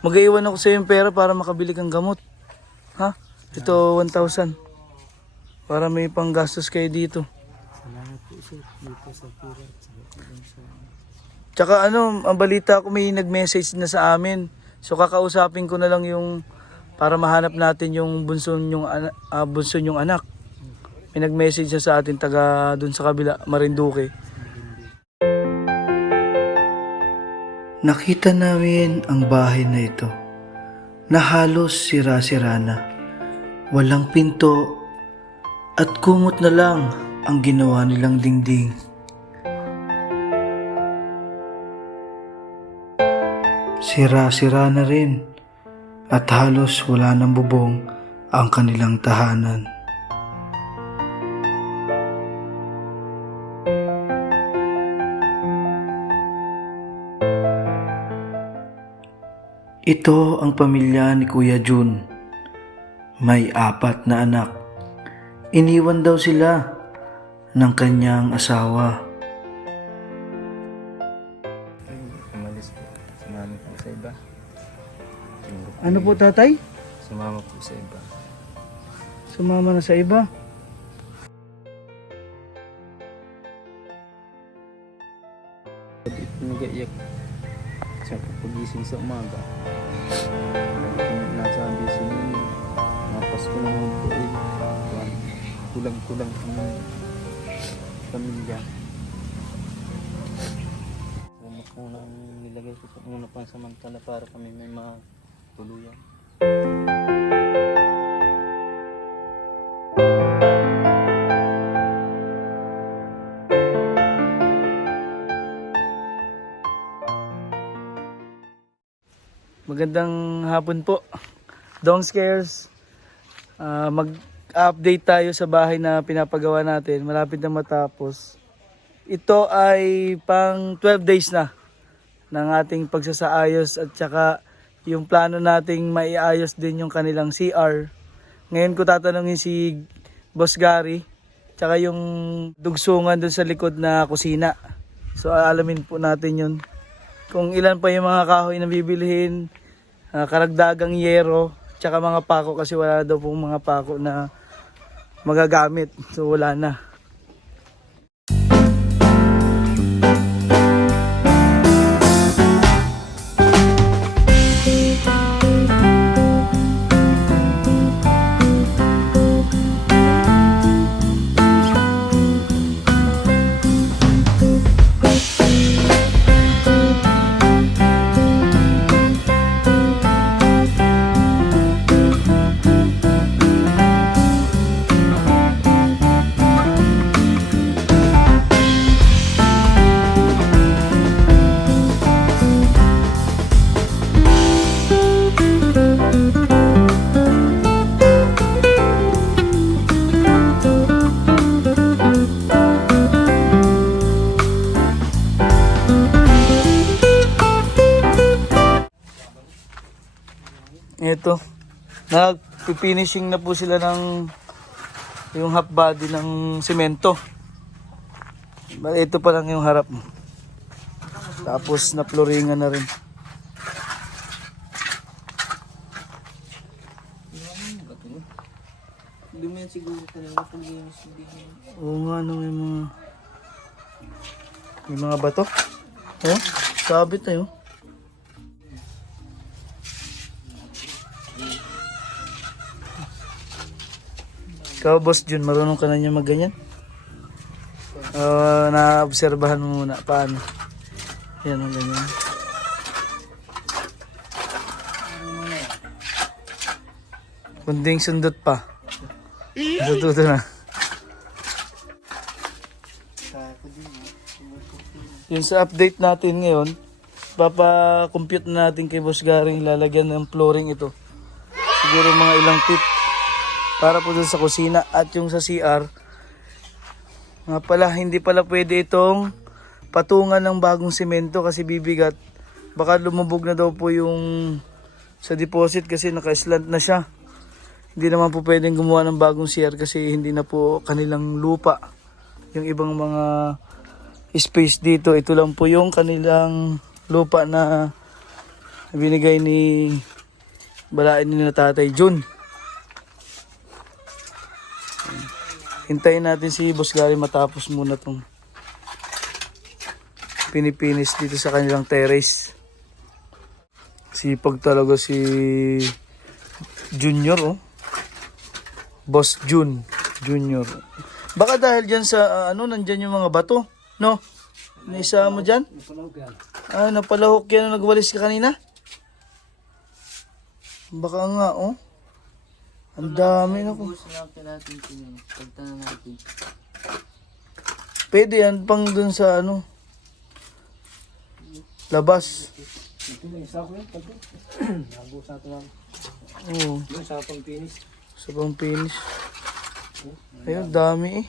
Mag-iwan ako sa yung pera para makabili kang gamot. Ha? Ito 1,000. Para may panggastos kayo dito. Salamat po sir. Dito sa pira. Sa... Tsaka ano, ang balita ko may nag-message na sa amin. So kakausapin ko na lang yung para mahanap natin yung bunso nyong anak. May nag-message siya sa atin taga dun sa kabila, Marinduque. Nakita namin ang bahay na ito na halos sira-sira na. Walang pinto at kumot na lang ang ginawa nilang dingding. Sira-sira na rin at halos wala ng bubong ang kanilang tahanan. Ito ang pamilya ni Kuya Jun. May 4 na anak. Iniwan daw sila ng kanyang asawa. Umalis po. Sumama po sa iba. Ano po tatay? Sumama po sa iba. Sumama na sa iba. Nag-iyak siya pagising sa umaga. Nasabi sila napas ko naman po kulang-kulang ang pamilya. Una po nang nilagay ko sa muna pang samantala para kami may matuluyan. Magandang hapon po. Don't scares. Mag-update tayo sa bahay na pinapagawa natin. Malapit na matapos. Ito ay pang 12 days na ng ating pagsasaayos at saka yung plano nating maiayos din yung kanilang CR. Ngayon ko tatanungin si Boss Gary tsaka yung dugsungan dun sa likod na kusina. So alamin po natin yun. Kung ilan pa yung mga kahoy na bibilihin, karagdagang yero, tsaka mga pako kasi wala daw pong mga pako na magagamit. So wala na. Ito, nag-finishing na po sila ng yung half body ng semento. Ito pa lang yung harap. Tapos na floringan na rin. Lumiyan siguro talaga pag linis hindi. Oo nga, no, may mga bato. Oh, sabit na yun. Ikaw, Boss Jun, marunong ka na niya magganyan? Na-obserbahan mo muna paano. Yan ang ganyan. Kunding sundot pa. Natuto na. Yung sa update natin ngayon, papa-compute na natin kay Boss Garing lalagyan ng flooring ito. Siguro mga ilang feet para po dun sa kusina at yung sa CR. Nga pala, hindi pala pwede itong patungan ng bagong semento kasi bibigat. Baka lumubog na daw po yung sa deposit kasi naka-slant na siya. Hindi naman po pwedeng gumawa ng bagong CR kasi hindi na po kanilang lupa. Yung ibang mga space dito, ito lang po yung kanilang lupa na Binigay ni balain ni na Tatay Jun. Hintayin natin si Boss Gary matapos muna tong pinipinis dito sa kanilang terrace. Sipag talaga si Junior, oh. Boss Jun Junior. Baka dahil dyan sa nandyan yung mga bato, no? Naisa mo dyan? Napalahok yan nung nagwalis ka kanina? Baka nga, oh. Ang dami na ko. Pagtanan natin. Pwede yan pang dun sa labas. Ito na isa ko yan. Pagka. Nabos natin lang. Oo, Yung sa pang finish. sa pang finish. Ayun, dami eh.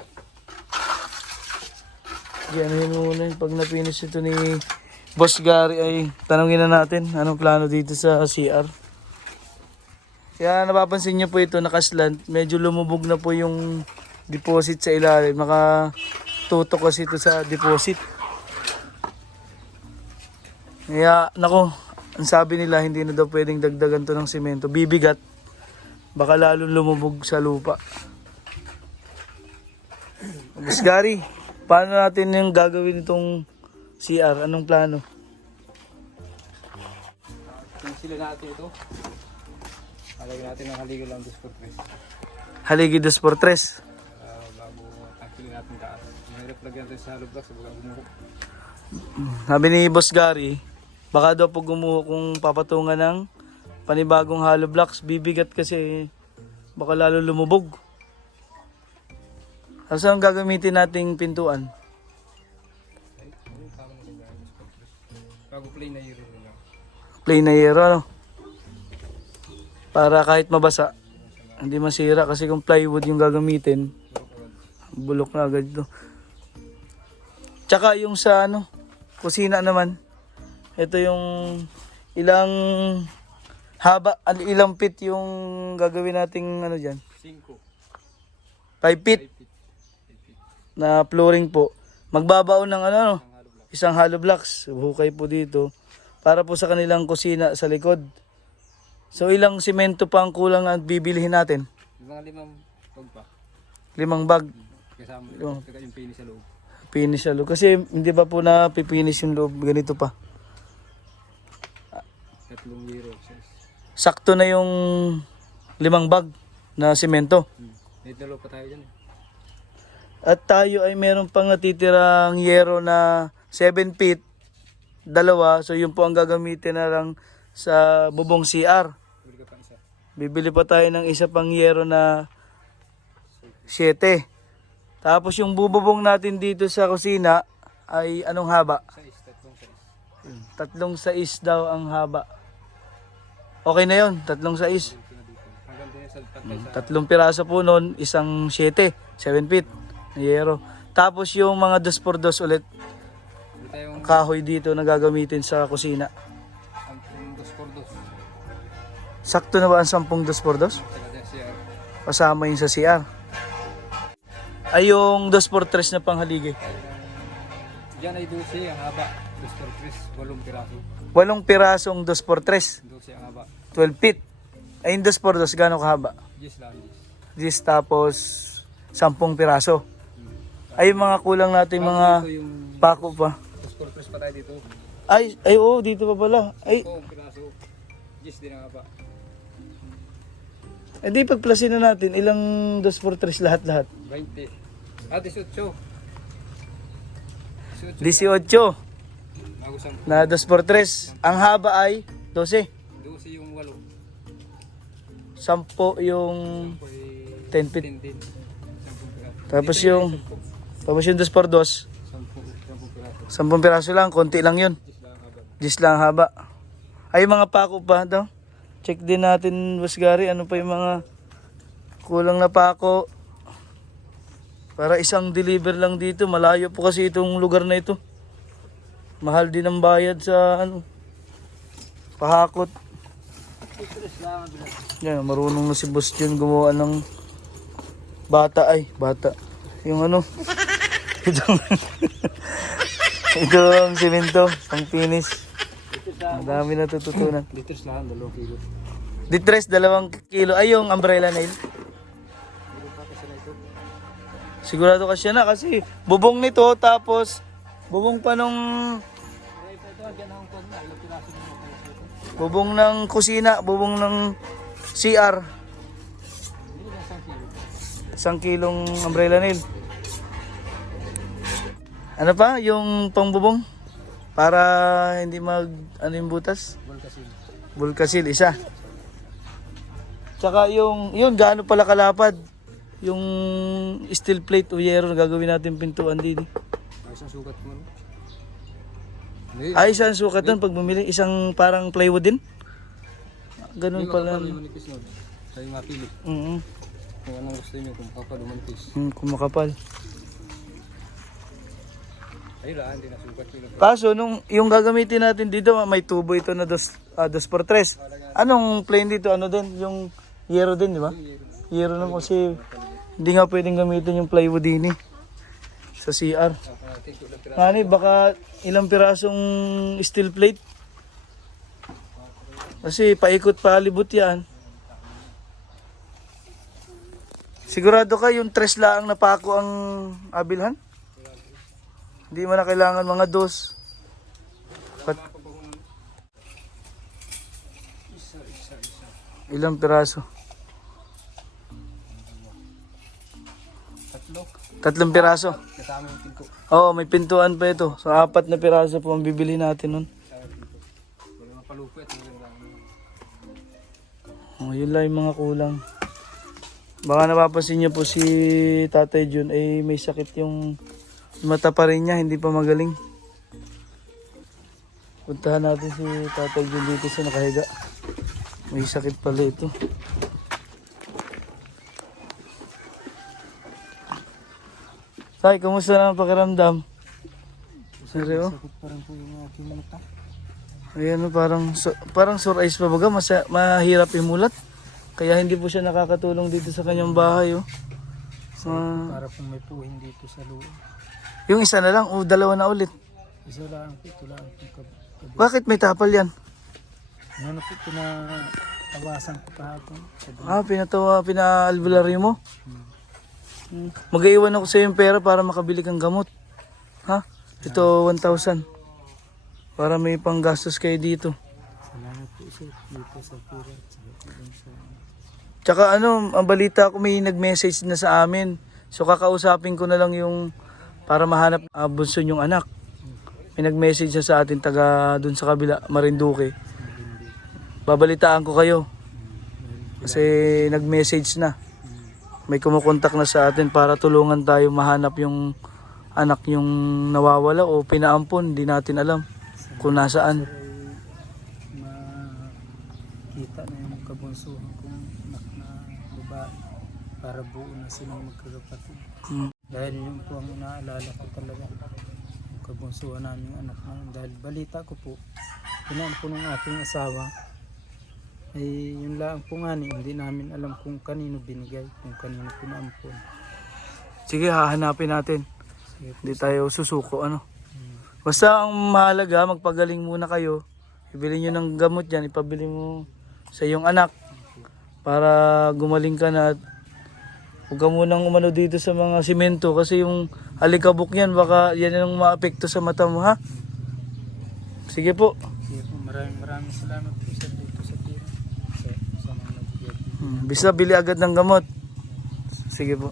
Yan, yun muna yun. Pag na-finish ito ni Boss Gary ay tanongin na natin anong plano dito sa CR. Kaya napapansin nyo po ito nakaslant. Medyo lumubog na po yung deposit sa ilalim. Nakatutok kasi ito sa deposit. Kaya, nako, ang sabi nila hindi na daw pwedeng dagdagan to ng simento. Bibigat. Baka lalo lumubog sa lupa. Boss Gary, paano natin yung gagawin itong CR? Anong plano? Sila natin ito. Halagyan natin ng haligi lang 2x3. Haligi 2x3. Bago tangkilin natin taas. Mahirap lagyan natin sa hollow blocks sa baga gumuho. Sabi ni Boss Gary, baka daw po gumuho kung papatungan ng panibagong hollow blocks. Bibigat kasi baka lalo lumubog. Ano ang gagamitin nating pintuan? Bago plain na hero nila. Plain na yero, ano? Para kahit mabasa, hindi masira kasi kung plywood yung gagamitin, bulok na agad to. Tsaka yung sa kusina naman, ito yung ilang ilang feet yung gagawin nating dyan. 5. 5 feet na flooring po. Magbabaon ng isang hollow blocks. Hukay po dito. Para po sa kanilang kusina sa likod. So ilang simento pa ang kulang na bibilihin natin? Mga 5 bag pa. 5 bag. Kasama Yung yung finish sa loob. finish sa loob. Kasi hindi pa po na pipinish yung loob. Ganito pa. 3 hero. Sakto na yung 5 bag na simento. May dalawa pa tayo dyan. At tayo ay meron pang natitirang yero na 7 feet. 2. So yun po ang gagamitin na lang sa bubong CR. Huli ka pa isa. Bibili pa tayo ng isa pang yero na 7. Tapos yung bububong natin dito sa kusina ay anong haba? 6, 3.6 3 size. daw ang haba. Okay na yun, 3.6. Hanggang din sa patay sa 3 piraso po nun, isang 7 feet na yero. Tapos yung mga 2x2 ulit, Hindi tayong kahoy dito na gagamitin sa kusina. 2x2. Sakto na ba ang 10 2x2? Talaga siya. Kasama yung sa CR. Ay yung 2x3 na panghaligi. Diyan ay 12 ang haba. 2x3, 8 piraso. 8 pirasong 2x3, 12 ang haba. 12 feet. Ay yung 2x2, gano'ng kahaba? 10 lang. 10 tapos 10 piraso. Ay yung mga kulang natin mga Ito yung pako pa. 2x3 pa tayo dito. Ay oo, dito pa pala. Ay, 10 piraso. 10 din ang haba. edi pagplasin na natin, ilang 2x3 lahat-lahat? 20. 18. 18 Bago 10. na 2x3. Ang haba ay 12. 12 yung 8. 10 yung 10 feet. 10 din. 10 piraso. Tapos yung 2x2, 10 10 piraso lang, konti lang yun. 10 lang haba. Ay mga pako pa daw. Check din natin, Boss Gary, ano pa yung mga kulang na pako. Para isang deliver lang dito. Malayo po kasi itong lugar na ito. Mahal din ang bayad sa pahakot. Yan, marunong na si Boss Jun gumawa ng bata. Yung itong itong simento, pang finish. Ito sa Madami natututunan. Liters lang, 2 kilo. Ditres, 2 kilo. Ay, yung umbrella nail. Meron pa kasi na ito. Sigurado ka siya na kasi bubong nito tapos bubong pa nung Ito, dyan ang kwan na. Ilang piraso na ito. bubong ng kusina, bubong ng CR. Hindi na 1 kilo. 1 kilong umbrella nail. Ano pa? Yung pangbubong? Para hindi ano yung butas? Volcasil. Bulkasil, isa. Tsaka yun, gaano pala kalapad? Yung steel plate o yero na gagawin natin pintuan din. Ay, isang sugat mo. No? Ay, isang sukat nun pag bumili. Isang parang plywood din. Ganun pala. Yung manipis nun. Tayo nga pili. Kung anong gusto niyo, kung makapal o manipis. Kumakapal. Ayun lang, hindi na sugat yun. Kaso, yung gagamitin natin dito, may tubo ito na 2x3. Anong plane dito? Ano din? Yung yero din, di ba? Yero na kasi hindi nga pwedeng gamitin yung plywood din sa CR. Hani, baka ilang pirasong steel plate. Kasi paikot palibot yan. Sigurado ka yung tres lang na pako ang abilhan? Hindi mo na kailangan mga dos. Ilang piraso? 3 piraso. Kasama yung pinto. Oo, may pintuan pa ito. So 4 na piraso po ang bibili natin nun. Wala mapalupit. Oh, yun lang yung mga kulang. Baka napapansin niyo po si Tatay Jun ay may sakit yung mata pa rin niya, hindi pa magaling. Puntahan natin si Tatay Jun dito sa nakahiga. May sakit pala ito. Tay, kumusta na ang pakiramdam? Seryo? Sakit parang po yung aking mata. Ayan, parang sore eyes pa baga, mahirap imulat. Kaya hindi po siya nakakatulong dito sa kanyang bahay. Oh. Para pong may puwing dito sa loob. Yung isa na lang, o 2 na ulit. Isa lang po, ito lang. Bakit may tapal yan? Ano po, pinatawasan ko kahapon. Pinaalbularyo mo? Mag-iwan ako sa yung pera para makabili kang gamot. Ha? Ito 1,000. Para may panggastos kayo dito. Salamat po sir, dito sa pira. Tsaka ang balita ko may nag-message na sa amin. So kakausapin ko na lang yung para mahanap bunso yung anak. May nag-message na sa atin taga dun sa kabila, Marinduque. Babalitaan ko kayo. Kasi nag-message na. May kumukontak na sa atin para tulungan tayo mahanap yung anak yung nawawala o pinaampon. Hindi natin alam kung nasaan. Makita na yung kabunsuhan kong anak na babae para buo na silang magkakapatid. Dahil yun po ang inaalala ko talaga. Yung kabunsuhan namin anak na. Dahil balita ko po, pinaan po ng aking asawa. Ay yun lang po nga hindi namin alam kung kanino binigay, kung kanino pinaampon. Sige, hahanapin natin. Sige po. Hindi tayo susuko, ano. Basta ang mahalaga, magpagaling muna kayo. Ibili nyo ng gamot yan, ipabili mo sa iyong anak. Para gumaling ka na at huwag ka munang umano dito sa mga simento. Kasi yung alikabok yan, baka yan yung maapekto sa mata mo, ha? Sige po. Sige po, maraming salamat po sir dito sa tira. Sa mga nagbibigay. Bisa bili agad ng gamot. Sige po.